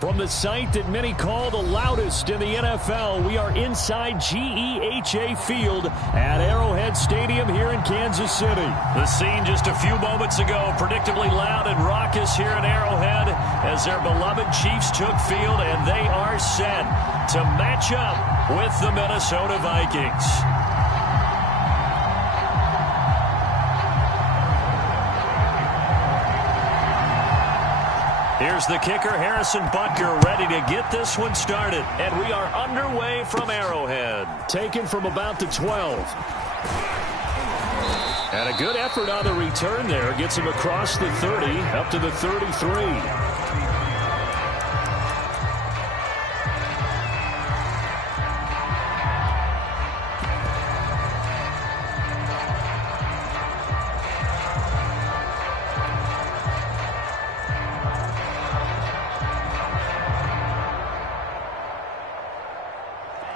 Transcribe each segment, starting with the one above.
From the site that many call the loudest in the NFL, we are inside GEHA Field at Arrowhead Stadium here in Kansas City. The scene just a few moments ago, predictably loud and raucous here in Arrowhead as their beloved Chiefs took field, and they are set to match up with the Minnesota Vikings. Here's the kicker, Harrison Butker, ready to get this one started. And we are underway from Arrowhead. Taken from about the 12. And a good effort on the return there. Gets him across the 30, up to the 33.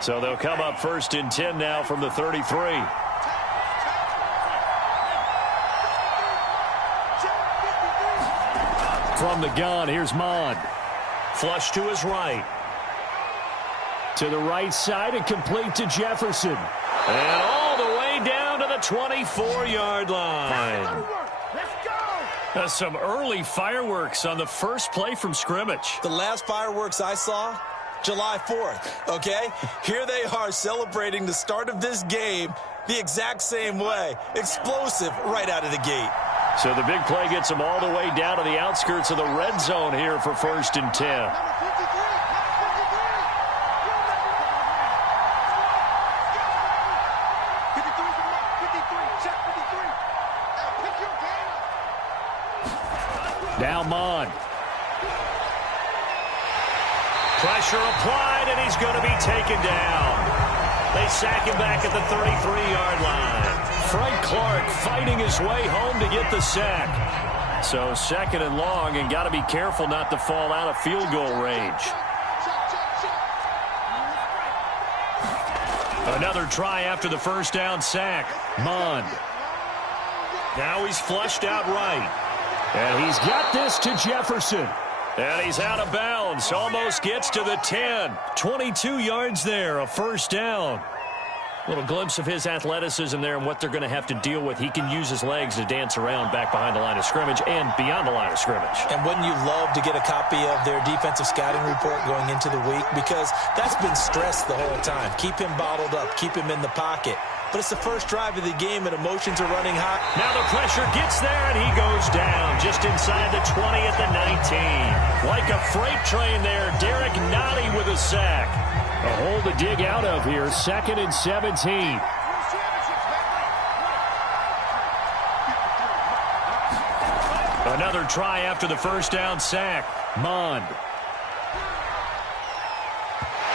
So they'll come up 1st and 10 now from the 33. From the gun, here's Mond. Flush to his right. To the right side and complete to Jefferson. And all the way down to the 24-yard line. Some early fireworks on the first play from scrimmage. The last fireworks I saw, July 4th, okay? Here they are celebrating the start of this game the exact same way. Explosive right out of the gate. So the big play gets them all the way down to the outskirts of the red zone here for 1st and 10. Now Mond. Pressure applied, and he's going to be taken down. They sack him back at the 33-yard line. Frank Clark fighting his way home to get the sack. So 2nd and long, and got to be careful not to fall out of field goal range. Another try after the first down sack. Mond. Now he's flushed out right. And he's got this to Jefferson. And he's out of bounds. Almost gets to the 10. 22 yards there, a first down. A little glimpse of his athleticism there and what they're going to have to deal with. He can use his legs to dance around back behind the line of scrimmage and beyond the line of scrimmage. And wouldn't you love to get a copy of their defensive scouting report going into the week? Because that's been stressed the whole time. Keep him bottled up. Keep him in the pocket. But it's the first drive of the game, and emotions are running hot. Now the pressure gets there, and he goes down just inside the 20 at the 19. Like a freight train there, Derek Nottie with a sack. A hole to dig out of here, 2nd and 17. Another try after the first down sack. Mond.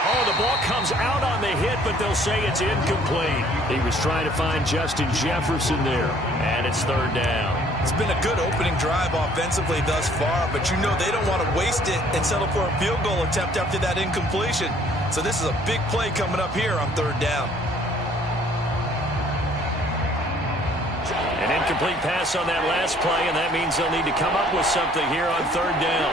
Oh, the ball comes out on the hit, but they'll say it's incomplete. He was trying to find Justin Jefferson there, and it's 3rd down. It's been a good opening drive offensively thus far, but you know they don't want to waste it and settle for a field goal attempt after that incompletion. So this is a big play coming up here on 3rd down. An incomplete pass on that last play, and that means they'll need to come up with something here on 3rd down.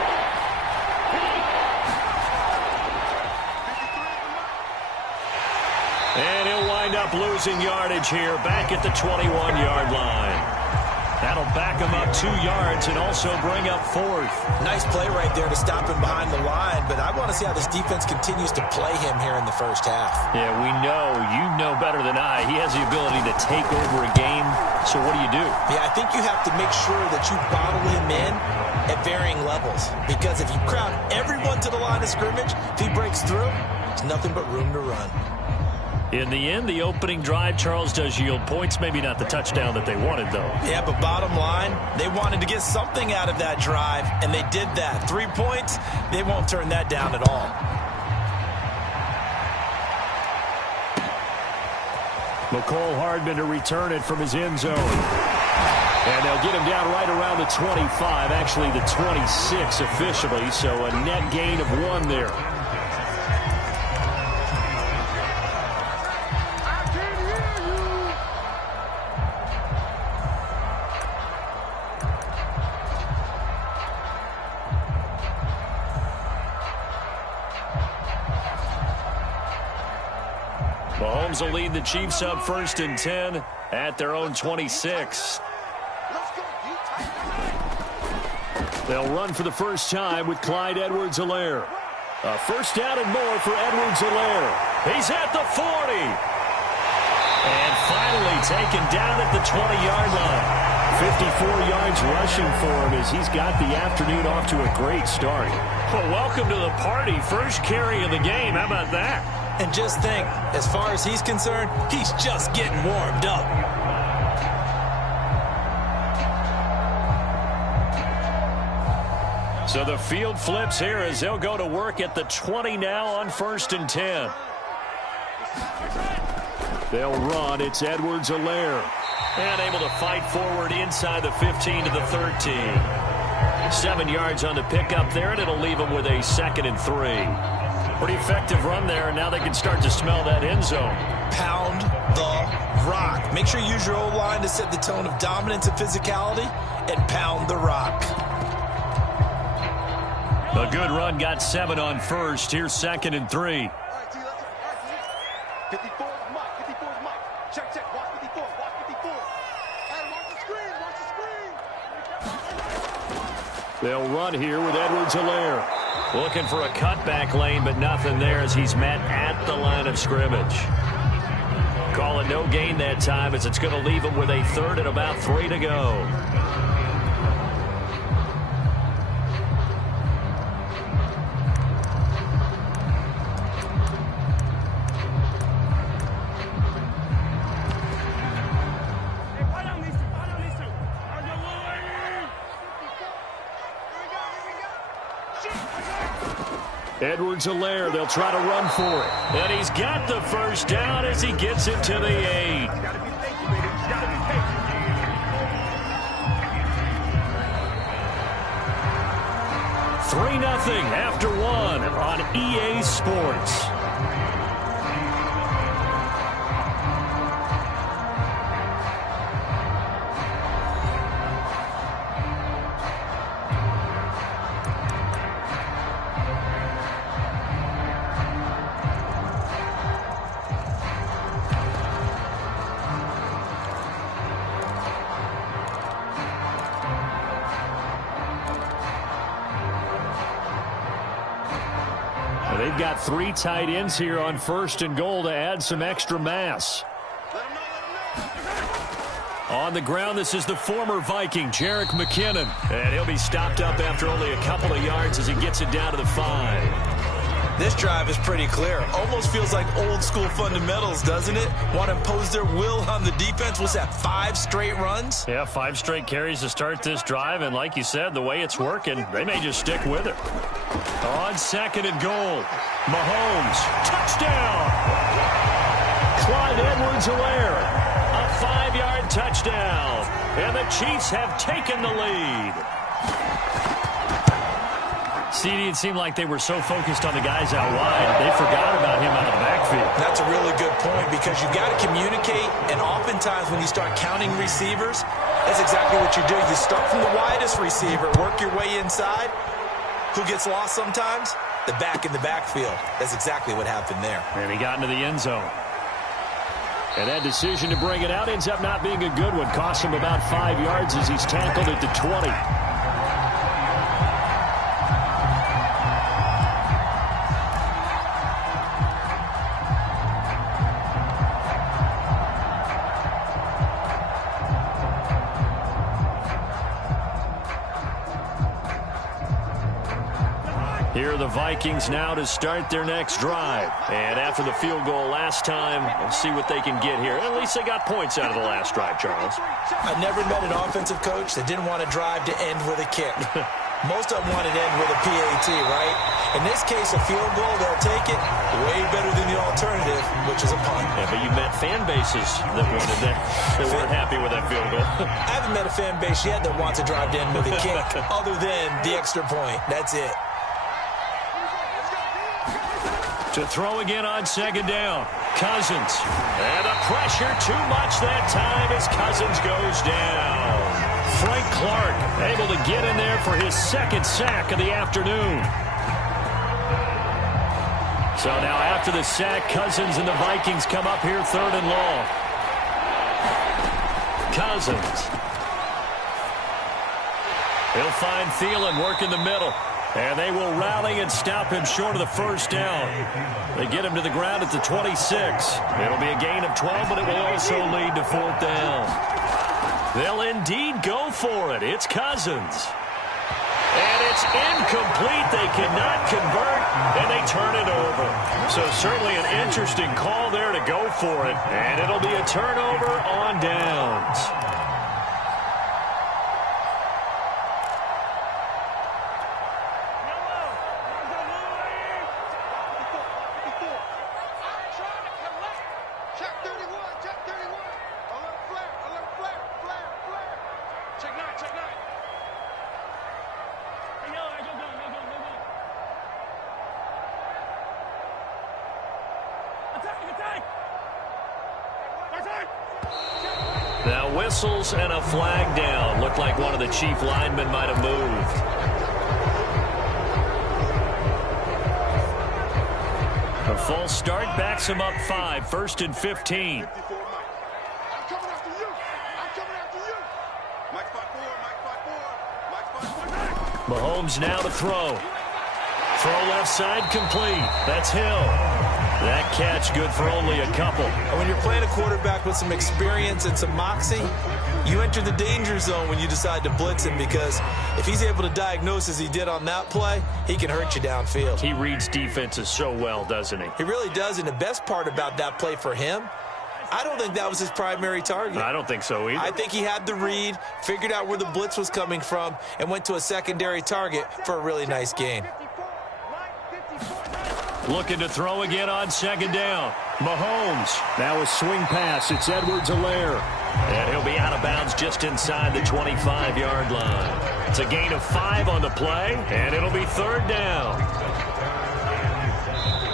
And he'll wind up losing yardage here back at the 21-yard line. That'll back him up 2 yards and also bring up 4th. Nice play right there to stop him behind the line, but I want to see how this defense continues to play him here in the first half. Yeah, we know. You know better than I. He has the ability to take over a game, so what do you do? Yeah, I think you have to make sure that you bottle him in at varying levels, because if you crowd everyone to the line of scrimmage, if he breaks through, there's nothing but room to run. In the end, the opening drive, Charles, does yield points. Maybe not the touchdown that they wanted, though. Yeah, but bottom line, they wanted to get something out of that drive, and they did that. 3 points, they won't turn that down at all. McCole Hardman to return it from his end zone. And they'll get him down right around the 25, actually the 26 officially, so a net gain of 1 there. Mahomes will lead the Chiefs up 1st and 10 at their own 26. They'll run for the first time with Clyde Edwards-Helaire. A first down and more for Edwards-Helaire. He's at the 40. And finally taken down at the 20-yard line. 54 yards rushing for him as he's got the afternoon off to a great start. Well, welcome to the party. First carry of the game. How about that? And just think, as far as he's concerned, he's just getting warmed up. So the field flips here as they'll go to work at the 20 now on 1st and 10. They'll run. It's Edwards-Helaire. And able to fight forward inside the 15 to the 13. 7 yards on the pickup there, and it'll leave them with a 2nd and 3. Pretty effective run there, and now they can start to smell that end zone. Pound the rock. Make sure you use your O-line to set the tone of dominance and physicality, and pound the rock. A good run, got 7 on 1st. Here's 2nd and 3. 54 is Mike. 54 is Mike. Check, check. Watch 54. Watch 54. Hey, watch the screen. Watch the screen. They'll run here with Edwards-Helaire. Looking for a cutback lane, but nothing there as he's met at the line of scrimmage. Call it no gain that time as it's going to leave him with a 3rd and about 3 to go. Edwards-Helaire, they'll try to run for it. And he's got the first down as he gets it to the 8. Three 3-0 after 1 on EA Sports. They've got 3 tight ends here on 1st and goal to add some extra mass. On the ground, this is the former Viking, Jerick McKinnon. And he'll be stopped up after only a couple of yards as he gets it down to the 5. This drive is pretty clear. Almost feels like old school fundamentals, doesn't it? Want to impose their will on the defense. Was that 5 straight runs? Yeah, 5 straight carries to start this drive. And like you said, the way it's working, they may just stick with it. On 2nd and goal, Mahomes, touchdown! Clyde Edwards-Helaire, a 5-yard touchdown. And the Chiefs have taken the lead. CD, it seemed like they were so focused on the guys out wide, they forgot about him out of the backfield. That's a really good point because you've got to communicate, and oftentimes when you start counting receivers, that's exactly what you do. You start from the widest receiver, work your way inside. Who gets lost sometimes? The back in the backfield. That's exactly what happened there. And he got into the end zone. And that decision to bring it out ends up not being a good one. Cost him about 5 yards as he's tackled at the 20. Here are the Vikings now to start their next drive. And after the field goal last time, we'll see what they can get here. At least they got points out of the last drive, Charles. I never met an offensive coach that didn't want a drive to end with a kick. Most of them want it to end with a PAT, right? In this case, a field goal, they'll take it way better than the alternative, which is a punt. Yeah, but you met fan bases that wanted that, that weren't happy with that field goal. I haven't met a fan base yet that wants a drive to end with a kick other than the extra point. That's it. To throw again on 2nd down. Cousins. And the pressure too much that time as Cousins goes down. Frank Clark able to get in there for his 2nd sack of the afternoon. So now after the sack, Cousins and the Vikings come up here 3rd and long. Cousins. He'll find Thielen working the middle. And they will rally and stop him short of the first down. They get him to the ground at the 26. It'll be a gain of 12, but it will also lead to 4th down. They'll indeed go for it. It's Cousins. And it's incomplete. They cannot convert, and they turn it over. So certainly an interesting call there to go for it. And it'll be a turnover on downs. Now whistles and a flag down. Looked like one of the chief linemen might have moved. A false start backs him up 5, 1st and 15. I'm coming after you. I'm coming after you. Mike spot 4, Mike spot 4, Mike spot 4. Mahomes now to throw. Throw left side complete. That's Hill. That catch good for only a couple. And when you're playing a quarterback with some experience and some moxie, you enter the danger zone when you decide to blitz him, because if he's able to diagnose as he did on that play, he can hurt you downfield. He reads defenses so well, doesn't he? He really does, and the best part about that play for him, I don't think that was his primary target. I don't think so either. I think he had the read, figured out where the blitz was coming from, and went to a secondary target for a really nice gain. Looking to throw again on 2nd down. Mahomes. Now a swing pass. It's Edwards-Helaire. And he'll be out of bounds just inside the 25-yard line. It's a gain of 5 on the play, and it'll be 3rd down.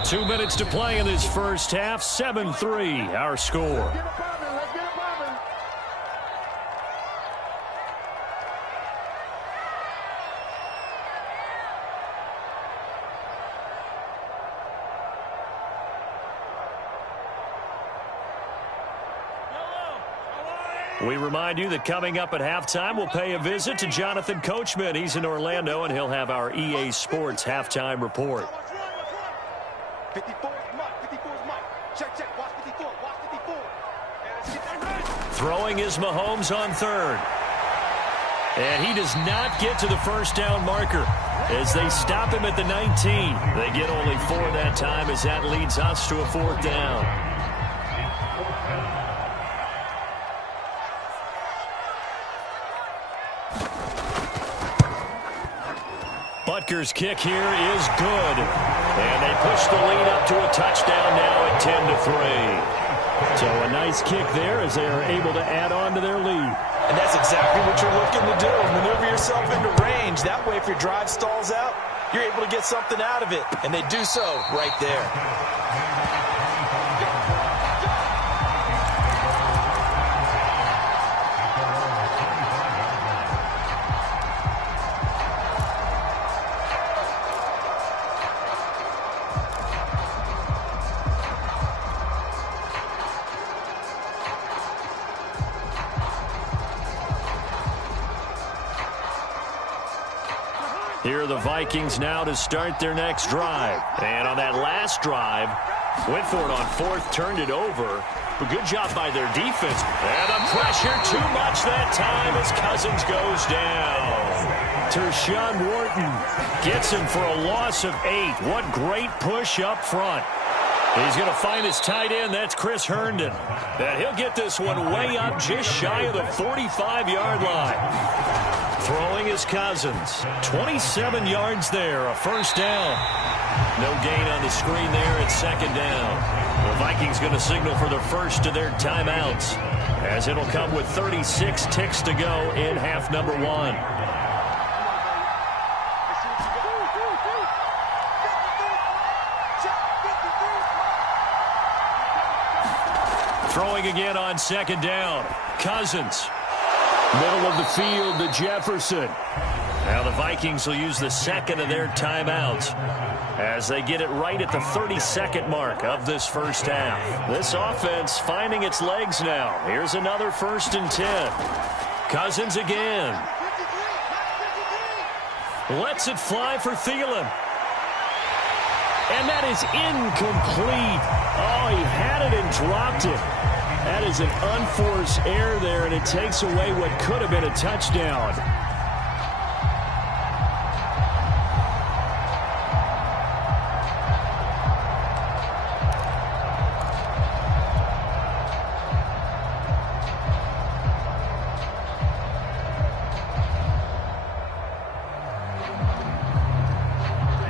2 minutes to play in this first half. 7-3, our score. We remind you that coming up at halftime, we'll pay a visit to Jonathan Coachman. He's in Orlando, and he'll have our EA Sports halftime report. 54 is Mike. 54 is Mike. Check, check. Watch 54. Watch 54. Throwing is Mahomes on 3rd. And he does not get to the first down marker as they stop him at the 19. They get only 4 that time as that leads us to a 4th down. Butker's kick here is good. And they push the lead up to a touchdown now at 10-3. So a nice kick there as they are able to add on to their lead. And that's exactly what you're looking to do. Maneuver yourself into range. That way, if your drive stalls out, you're able to get something out of it. And they do so right there. Here are the Vikings now to start their next drive. And on that last drive, went for it on 4th, turned it over. But good job by their defense. And the pressure too much that time as Cousins goes down. Tershawn Wharton gets him for a loss of 8. What great push up front. He's going to find his tight end. That's Chris Herndon. And he'll get this one way up just shy of the 45-yard line. Throwing is Cousins. 27 yards there, a first down. No gain on the screen there at 2nd down. The Vikings going to signal for the first of their timeouts, as it'll come with 36 ticks to go in half number 1. Throwing again on 2nd down. Cousins. Middle of the field to Jefferson. Now the Vikings will use the second of their timeouts as they get it right at the 32nd mark of this first half. This offense finding its legs now. Here's another 1st and 10. Cousins again. Lets it fly for Thielen. And that is incomplete. Oh, he had it and dropped it. That is an unforced error there, and it takes away what could have been a touchdown.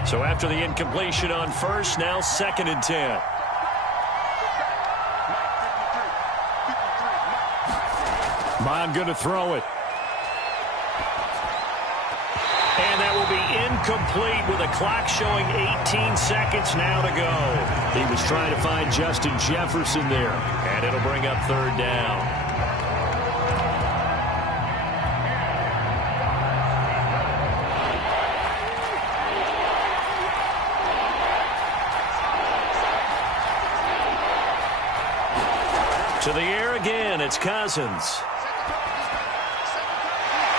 So after the incompletion on first, now 2nd and 10. Bond going to throw it. And that will be incomplete with a clock showing 18 seconds now to go. He was trying to find Justin Jefferson there. And it'll bring up 3rd down. To the air again, it's Cousins.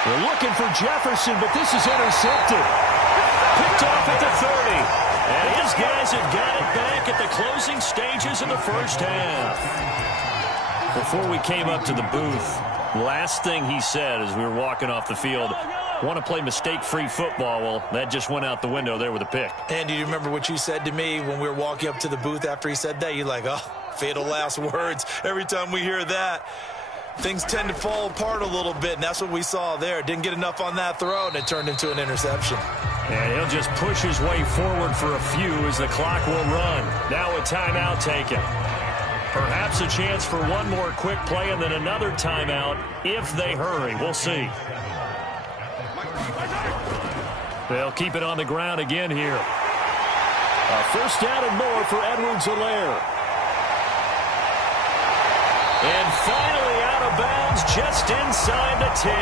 They're looking for Jefferson, but this is intercepted. Picked off at the 30. And his guys have got it back at the closing stages of the first half. Before we came up to the booth, last thing he said as we were walking off the field, want to play mistake-free football. Well, that just went out the window there with a pick. And do you remember what you said to me when we were walking up to the booth after he said that? You're like, oh, fatal last words. Every time we hear that, things tend to fall apart a little bit, and that's what we saw there. Didn't get enough on that throw, and it turned into an interception. And he'll just push his way forward for a few as the clock will run. Now a timeout taken. Perhaps a chance for one more quick play and then another timeout if they hurry. We'll see. They'll keep it on the ground again here. A 1st down and more for Edwards-Helaire. And finally out of bounds just inside the 10.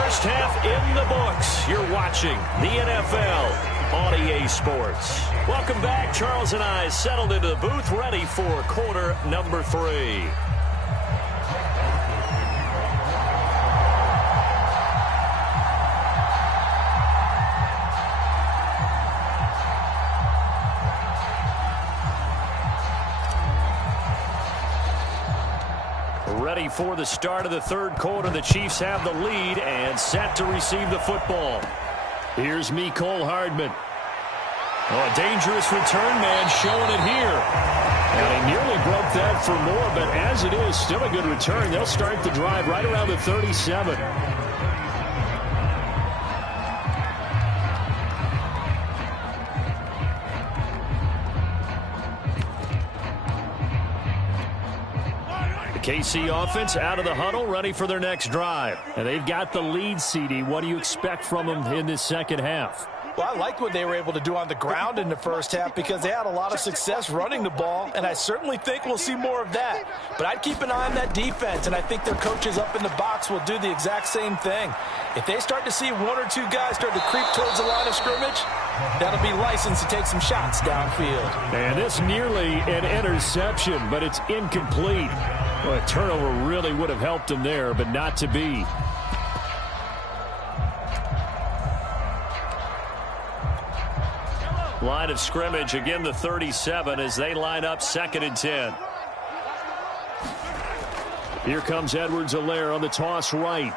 First half in the books. You're watching the NFL on EA Sports. Welcome back. Charles and I settled into the booth ready for quarter number 3. Ready for the start of the 3rd quarter. The Chiefs have the lead and set to receive the football. Here's Mecole Hardman. Oh, a dangerous return man showing it here. And he nearly broke that for more, but as it is, still a good return. They'll start the drive right around the 37. KC offense out of the huddle, ready for their next drive. And they've got the lead, CD. What do you expect from them in this second half? Well, I like what they were able to do on the ground in the first half because they had a lot of success running the ball, and I certainly think we'll see more of that. But I'd keep an eye on that defense, and I think their coaches up in the box will do the exact same thing. If they start to see 1 or 2 guys start to creep towards the line of scrimmage, that'll be licensed to take some shots downfield. And this nearly an interception, but it's incomplete. Well, a turnover really would have helped him there, but not to be. Line of scrimmage, again the 37 as they line up 2nd and 10. Here comes Edwards-Helaire on the toss right.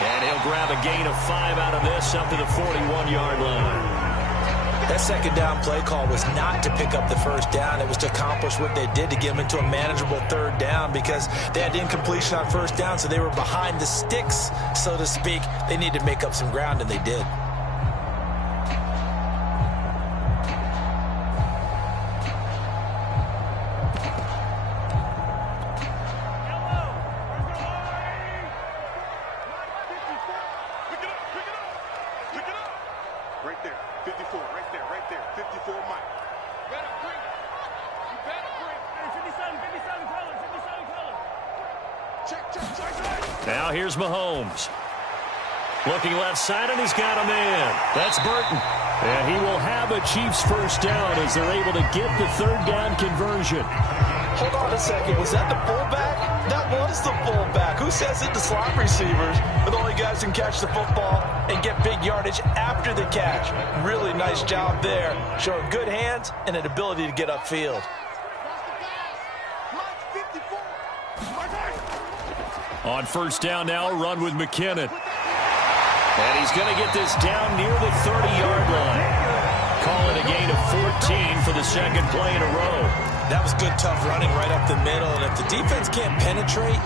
And he'll grab a gain of 5 out of this up to the 41-yard line. That 2nd down play call was not to pick up the 1st down. It was to accomplish what they did to get them into a manageable 3rd down because they had incompletion on 1st down, so they were behind the sticks, so to speak. They needed to make up some ground, and they did. Now here's Mahomes. Looking left side, and he's got a man. That's Burton. And he will have a Chiefs first down as they're able to get the third down conversion. Hold on a second. Was that the fullback? That was the fullback. Who says it to slot receivers? But only guys can catch the football and get big yardage after the catch. Really nice job there. Showing good hands and an ability to get upfield. On first down now, a run with McKinnon. And he's going to get this down near the 30-yard line. Calling a gain of 14 for the second play in a row. That was good, tough running right up the middle. And if the defense can't penetrate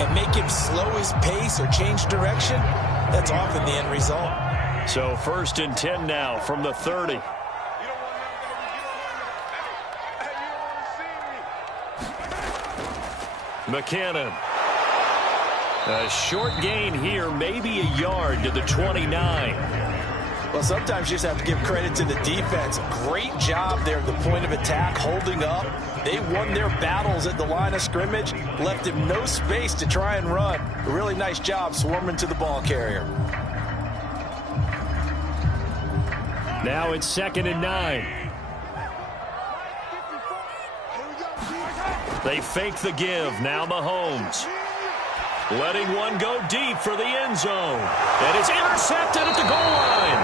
and make him slow his pace or change direction, that's often the end result. So first and 10 now from the 30. McKinnon. A short gain here, maybe a yard to the 29. Well, sometimes you just have to give credit to the defense. Great job there at the point of attack, holding up. They won their battles at the line of scrimmage, left him no space to try and run. A really nice job swarming to the ball carrier. Now it's 2nd and 9. They fake the give. Now Mahomes. Letting one go deep for the end zone. And it's intercepted at the goal line.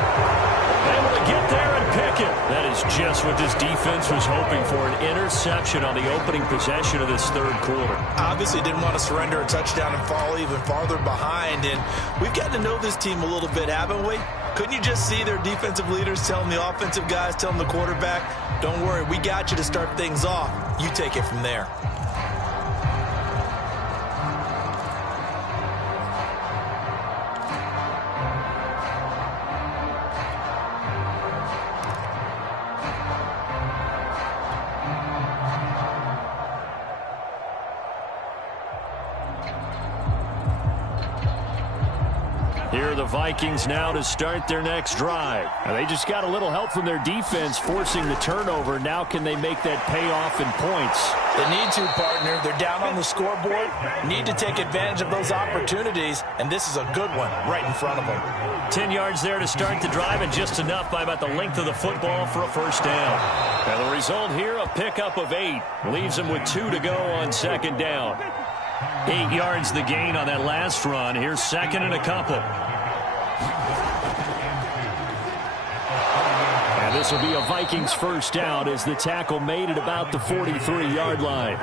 Able to get there and pick it. That is just what this defense was hoping for, an interception on the opening possession of this third quarter. Obviously didn't want to surrender a touchdown and fall even farther behind. And we've gotten to know this team a little bit, haven't we? Couldn't you just see their defensive leaders telling the offensive guys, telling the quarterback, don't worry, we got you to start things off. You take it from there. Here are the Vikings now to start their next drive. And they just got a little help from their defense forcing the turnover. Now can they make that pay off in points? They need to, partner. They're down on the scoreboard. Need to take advantage of those opportunities. And this is a good one right in front of them. 10 yards there to start the drive, and just enough by about the length of the football for a first down. And the result here, a pickup of 8. Leaves them with 2 to go on second down. 8 yards the gain on that last run. Here's 2nd and a couple. And this will be a Vikings first down as the tackle made at about the 43-yard line.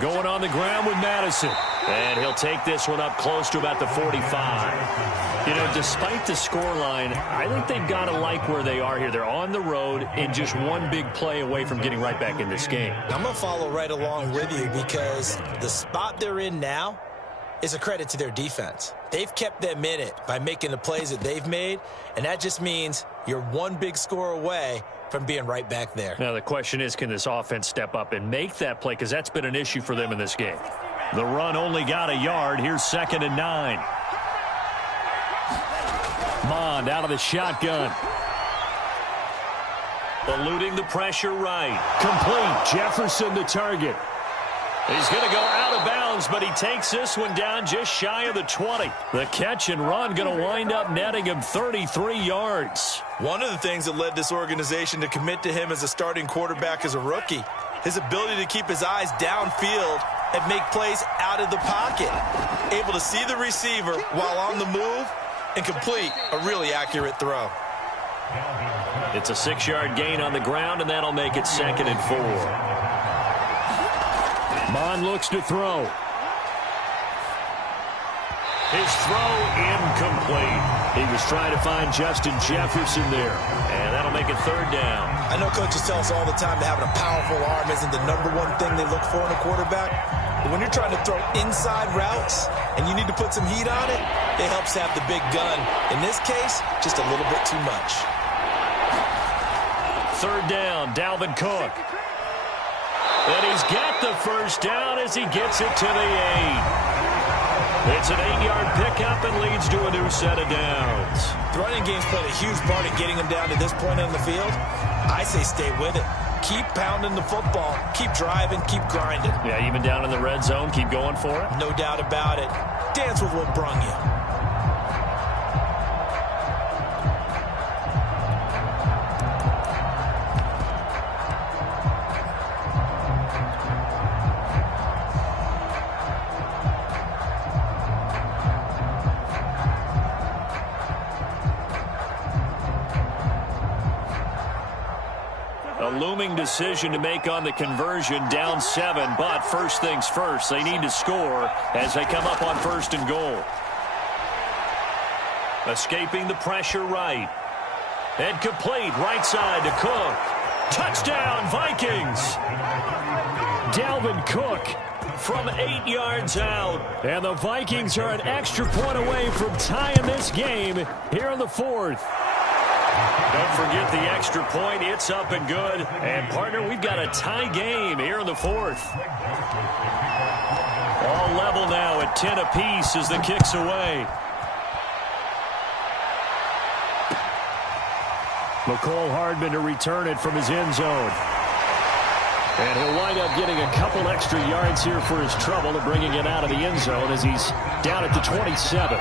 Going on the ground with Madison. And he'll take this one up close to about the 45. You know, despite the scoreline, I think they've got to like where they are here. They're on the road and just one big play away from getting right back in this game. I'm going to follow right along with you because the spot they're in now is a credit to their defense. They've kept them in it by making the plays that they've made, and that just means you're one big score away from being right back there. Now the question is, can this offense step up and make that play? Because that's been an issue for them in this game. The run only got a yard. Here's 2nd and 9. Mond out of the shotgun. Eluding the pressure right. Complete. Jefferson the target. He's going to go out of bounds, but he takes this one down just shy of the 20. The catch and run going to wind up netting him 33 yards. One of the things that led this organization to commit to him as a starting quarterback as a rookie, his ability to keep his eyes downfield and make plays out of the pocket. Able to see the receiver while on the move and complete a really accurate throw. It's a 6-yard gain on the ground, and that'll make it 2nd and 4. Mond looks to throw. His throw incomplete. He was trying to find Justin Jefferson there, and that'll make it 3rd down. I know coaches tell us all the time that having a powerful arm isn't the #1 thing they look for in a quarterback. But when you're trying to throw inside routes and you need to put some heat on it, it helps to have the big gun. In this case, just a little bit too much. 3rd down, Dalvin Cook. And he's got the first down as he gets it to the 8. It's an 8-yard pickup and leads to a new set of downs. The running game's played a huge part in getting him down to this point on the field. I say stay with it. Keep pounding the football. Keep driving. Keep grinding. Yeah, even down in the red zone, keep going for it. No doubt about it. Dance with what brung you. A looming decision to make on the conversion, down 7, but first things first, they need to score as they come up on 1st and goal. Escaping the pressure right. And complete right side to Cook. Touchdown, Vikings! Dalvin Cook from 8 yards out. And the Vikings are an extra point away from tying this game here in the 4th. Don't forget the extra point. It's up and good. And, partner, we've got a tie game here in the 4th. All level now at 10 apiece as the kick's away. McCole Hardman to return it from his end zone. And he'll wind up getting a couple extra yards here for his trouble and bringing it out of the end zone as he's down at the 27.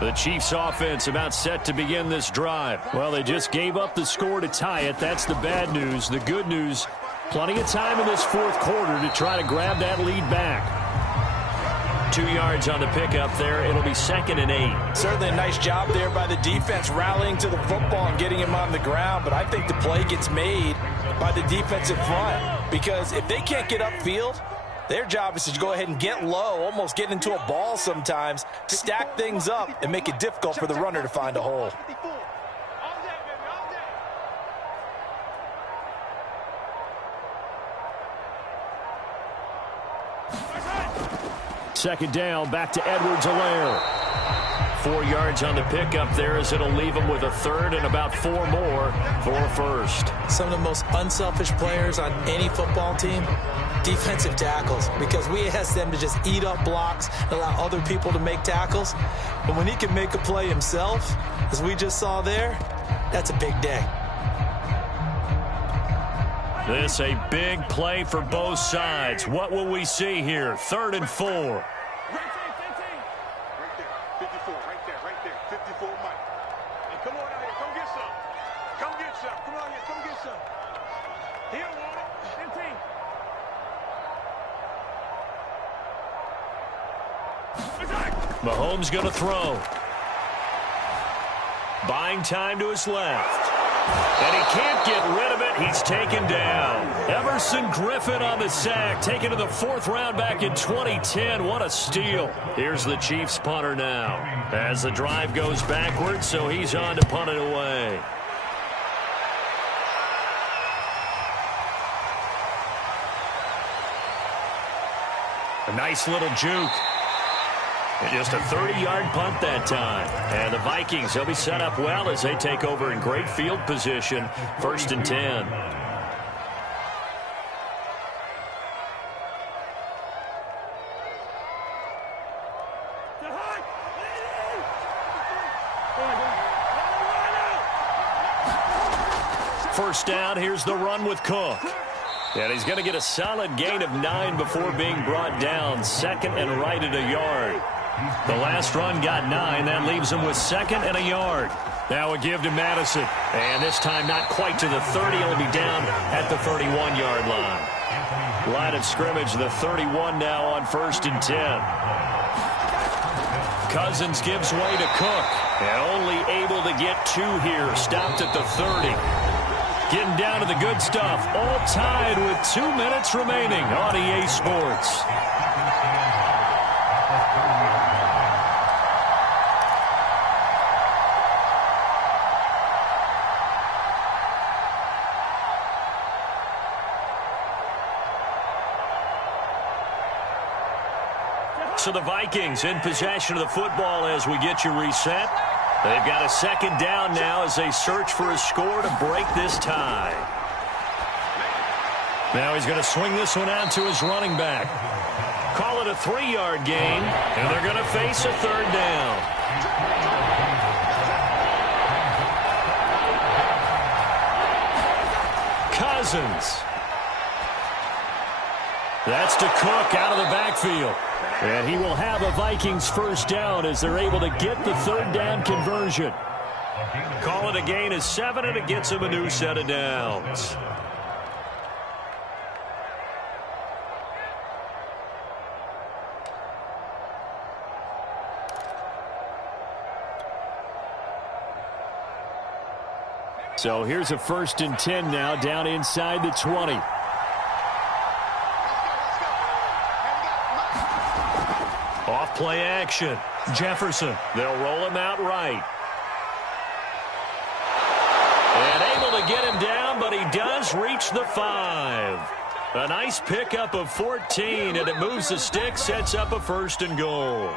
The Chiefs offense about set to begin this drive. Well, they just gave up the score to tie it. That's the bad news. The good news, plenty of time in this 4th quarter to try to grab that lead back. 2 yards on the pickup there. It'll be 2nd and 8. Certainly a nice job there by the defense rallying to the football and getting him on the ground. But I think the play gets made by the defensive front because if they can't get upfield, their job is to go ahead and get low, almost get into a ball sometimes, stack things up, and make it difficult for the runner to find a hole. Second down, back to Edwards-Helaire. 4 yards on the pickup there as it'll leave him with a 3rd and about 4 more for a 1st. Some of the most unselfish players on any football team, defensive tackles, because we ask them to just eat up blocks and allow other people to make tackles. But when he can make a play himself, as we just saw there, that's a big day. This a big play for both sides. What will we see here? 3rd and 4. Mahomes going to throw. Buying time to his left. And he can't get rid of it. He's taken down. Everson Griffin on the sack. Taken to the 4th round back in 2010. What a steal. Here's the Chiefs punter now. As the drive goes backwards, so he's on to punt it away. A nice little juke. Just a 30-yard punt that time. And the Vikings, they'll be set up well as they take over in great field position. 1st and 10. First down, here's the run with Cook. And he's going to get a solid gain of 9 before being brought down. 2nd and right at a yard. The last run got 9. That leaves him with 2nd and a yard. Now a give to Madison. And this time not quite to the 30. He'll be down at the 31-yard line. Line of scrimmage, the 31 now on 1st and 10. Cousins gives way to Cook. And only able to get 2 here. Stopped at the 30. Getting down to the good stuff. All tied with 2 minutes remaining on EA Sports. So the Vikings in possession of the football as we get you reset. They've got a second down now as they search for a score to break this tie. Now he's going to swing this one out to his running back. Call it a 3-yard gain, and they're going to face a third down. Cousins. That's to Cook out of the backfield. And he will have a Vikings first down as they're able to get the third down conversion. Call it a gain of 7, and it gets him a new set of downs. So here's a 1st and 10 now down inside the 20. Off play action. Jefferson. They'll roll him out right. And able to get him down, but he does reach the 5. A nice pickup of 14, and it moves the stick, sets up a 1st and goal.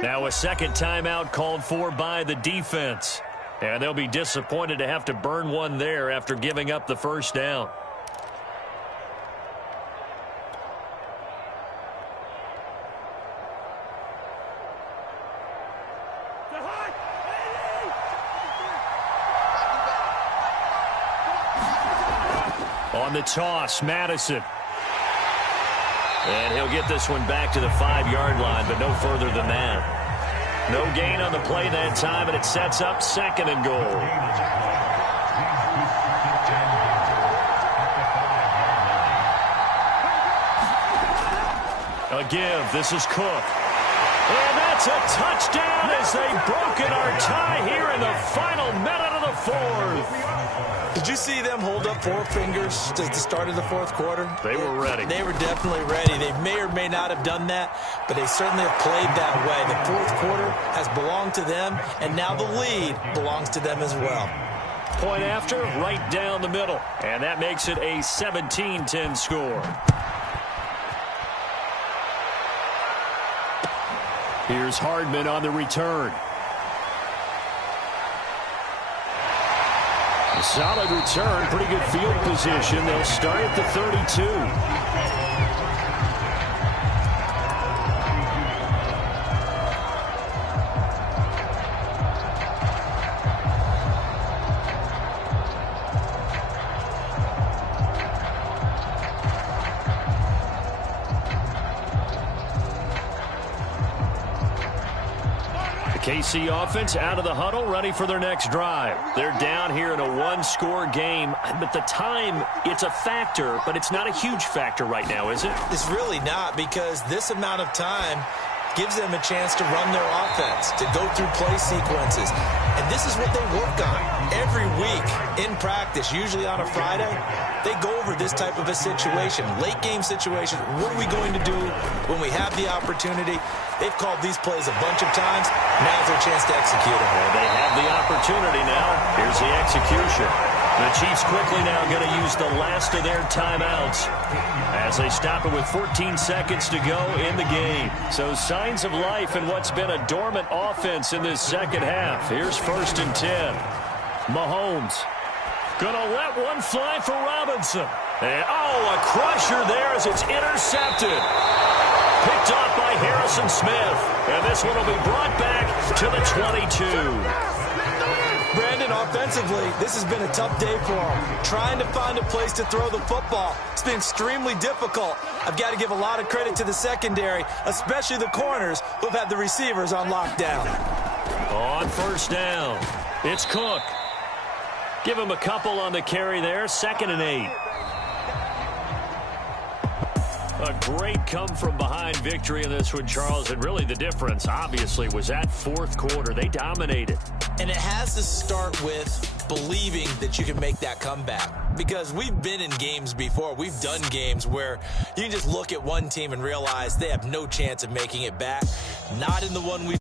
Now a second timeout called for by the defense. And they'll be disappointed to have to burn one there after giving up the first down. On the toss, Madison. And he'll get this one back to the 5-yard line, but no further than that. No gain on the play that time, and it sets up 2nd and goal. A give. This is Cook. And that's a touchdown as they've broken our tie here in the final minute of the 4th. Did you see them hold up 4 fingers at the start of the 4th quarter? They were ready. They were definitely ready. They may or may not have done that, but they certainly have played that way. The 4th quarter has belonged to them, and now the lead belongs to them as well. Point after, right down the middle. And that makes it a 17-10 score. Here's Hardman on the return. A solid return, pretty good field position. They'll start at the 32. KC offense out of the huddle, ready for their next drive. They're down here in a 1-score game, but the time, it's a factor, but it's not a huge factor right now, is it? It's really not, because this amount of time gives them a chance to run their offense, to go through play sequences. And this is what they work on every week in practice, usually on a Friday. They go over this type of a situation, late game situation. What are we going to do when we have the opportunity? They've called these plays a bunch of times. Now's their chance to execute them. Well, they have the opportunity now. Here's the execution. The Chiefs quickly now going to use the last of their timeouts as they stop it with 14 seconds to go in the game. So signs of life in what's been a dormant offense in this second half. Here's 1st and 10. Mahomes going to let one fly for Robinson. And, a crusher there as it's intercepted. Picked off by Harrison Smith. And this one will be brought back to the 22. Brandon, offensively, this has been a tough day for him. Trying to find a place to throw the football. It's been extremely difficult. I've got to give a lot of credit to the secondary, especially the corners who've had the receivers on lockdown. On 1st down, it's Cook. Give him a couple on the carry there. 2nd and 8. A great come-from-behind victory in this one, Charles. And really the difference, obviously, was that 4th quarter. They dominated. And it has to start with believing that you can make that comeback. Because we've been in games before. We've done games where you can just look at one team and realize they have no chance of making it back. Not in the one we've